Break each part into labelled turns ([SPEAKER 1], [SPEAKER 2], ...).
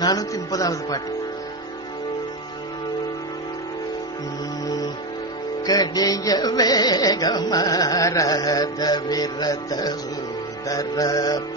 [SPEAKER 1] நானூத்தி முப்பதாவது பாட்டு. கடிய வேகமாரத விரத சூதரப்ப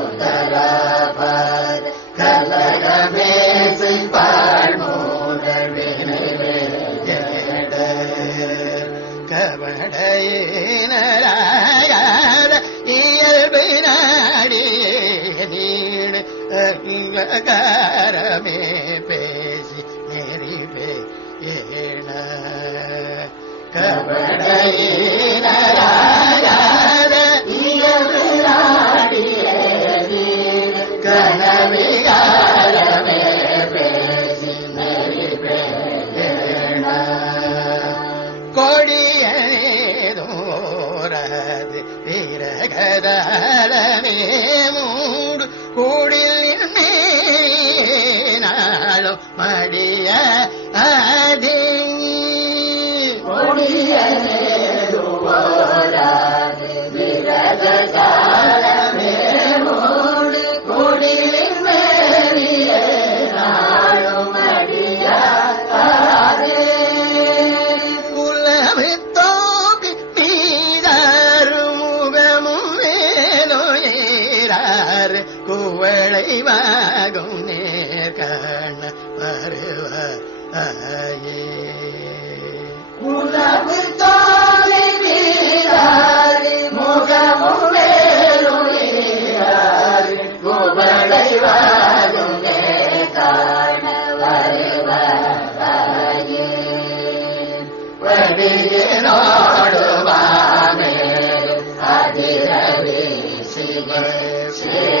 [SPEAKER 1] அகிலகாரமே பேசி நெறிவே ஏன. கவடையினராயாத கனவே குவளை வாகும் நேர்காண வருவாயே குலவித்தோப்பி மீதாறு முகமும் வேலோயேறார் குவளை வாகும் நேர்காண வருவாயே. வடியினோடுவாமே அதிரவி சிவ சேட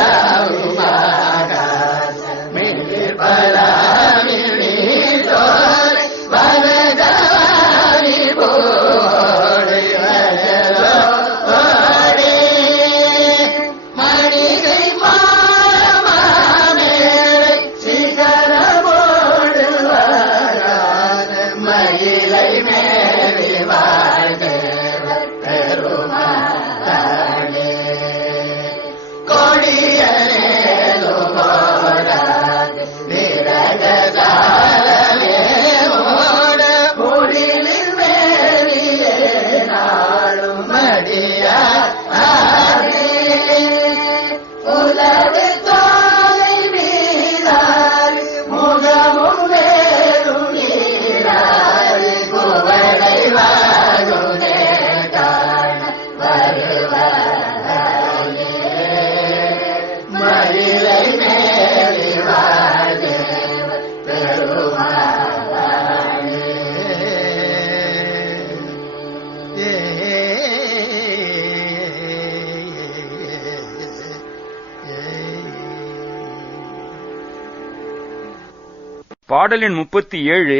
[SPEAKER 2] பாடலின் முப்பத்தி ஏழு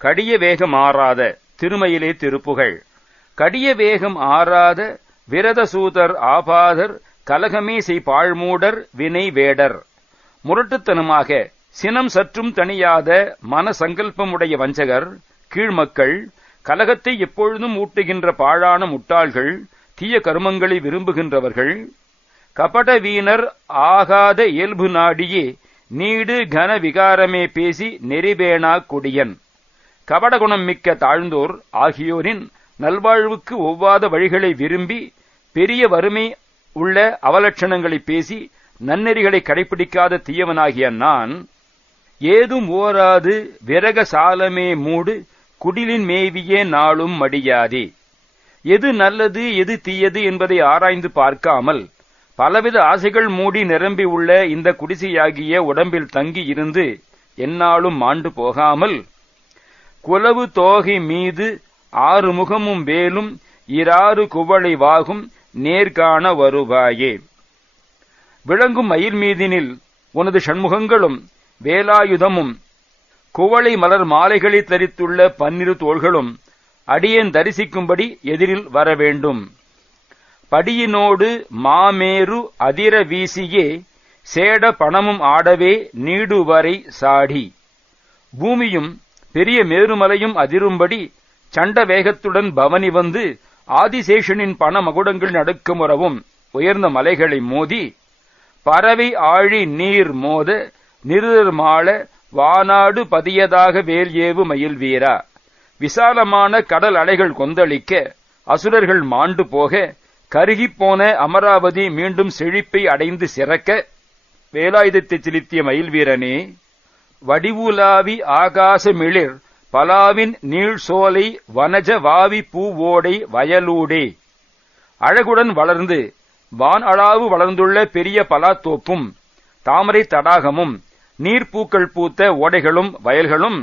[SPEAKER 2] கடிய வேகம் ஆறாத திருமயிலே திருப்புகழ் கடிய வேகம் ஆறாத விரதசூதர் ஆபாதர் கலகமே செய் பாழ்மூடர் வினை வேடர். முரட்டுத்தனமாக சினம் சற்றும் தணியாத மன சங்கல்பமுடைய வஞ்சகர் கீழ்மக்கள் கலகத்தை எப்பொழுதும் ஊட்டுகின்ற பாழான முட்டாள்கள் தீய கருமங்களை விரும்புகின்றவர்கள் கபட வீணர் ஆகாத இயல்பு நாடியே நீடு கன விகாரமே பேசி நெறிவேணா கொடியன். கபடகுணம் மிக்க தாழ்ந்தோர் ஆகியோரின் நல்வாழ்வுக்கு ஒவ்வாத வழிகளை விரும்பி பெரிய வறுமை உள்ள அவலட்சணங்களை பேசி நன்னெறிகளை கடைபிடிக்காத தீயவனாகிய நான் ஏதும் ஓராது விரக சாலமே மூடு குடிலின் மேவியே நாளும் மடியாதே. எது நல்லது எது தீயது என்பதை ஆராய்ந்து பார்க்காமல் பலவித ஆசைகள் மூடி நிரம்பி உள்ள இந்த குடிசையாகிய உடம்பில் தங்கி இருந்து என்னாலும் மாண்டு போகாமல் குலவு தோகை மீது ஆறு முகமும் வேலும் இராறு குவளை வாகும் நேர்காண வருவாயே. விளங்கும் மயில் மீதினில் உனது ஷண்முகங்களும் வேலாயுதமும் குவளை மலர் மாலைகளை தரித்துள்ள பன்னிரு தோள்களும் அடியேன் தரிசிக்கும்படி எதிரில் வர வேண்டும் படியினோடு மாமேரு அதிர வீசியே சேட பணமும் ஆடவே நீடுவரை சாடி. பூமியும் பெரிய மேருமலையும் அதிரும்படி சண்ட வேகத்துடன் பவனி வந்து ஆதிசேஷனின் பண மகுடங்கள் நடுக்குமுறவும் உயர்ந்த மலைகளை மோதி பறவை ஆழி நீர் மோத நிருதர் மாள வானாடு பதியதாக வேல் ஏவு மயில் வீரா. விசாலமான கடல் அலைகள் கொந்தளிக்க அசுரர்கள் மாண்டு போக கருகிப்போன அமராவதி மீண்டும் செழிப்பை அடைந்து சிறக்க வேலாயுதத்தை செலுத்திய மயில் வீரனே வடிவுலாவி ஆகாசமிளிர் பலாவின் நீள் சோலை வனஜ வாவி பூவோடை வயலூடே. அழகுடன் வளர்ந்து வான் அளாவு வளர்ந்துள்ள பெரிய பலாத்தோப்பும் தாமரை தடாகமும் நீர்ப்பூக்கள் பூத்த ஓடைகளும் வயல்களும்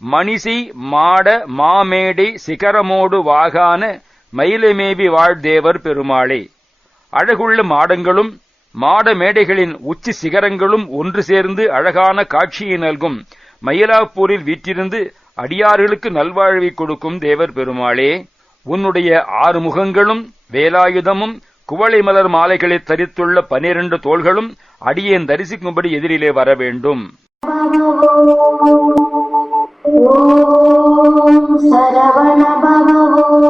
[SPEAKER 2] மணிசை மாட மாமேடை சிகரமோடு வாகான மயிலமேவி வாழ்தேவர் பெருமாளே. அழகுள்ள மாடங்களும் மாட மேடைகளின் உச்சி சிகரங்களும் ஒன்று சேர்ந்து அழகான காட்சியை நல்கும். மயிலாப்பூரில் வீற்றிருந்து அடியார்களுக்கு நல்வாழ்வை கொடுக்கும் தேவர் பெருமாளே. உன்னுடைய ஆறு முகங்களும் வேலாயுதமும் குவளை மலர் மாலைகளை தரித்துள்ள பனிரண்டு தோள்களும் அடியேன் தரிசிக்கும்படி எதிரிலே வர வேண்டும்
[SPEAKER 3] ॐ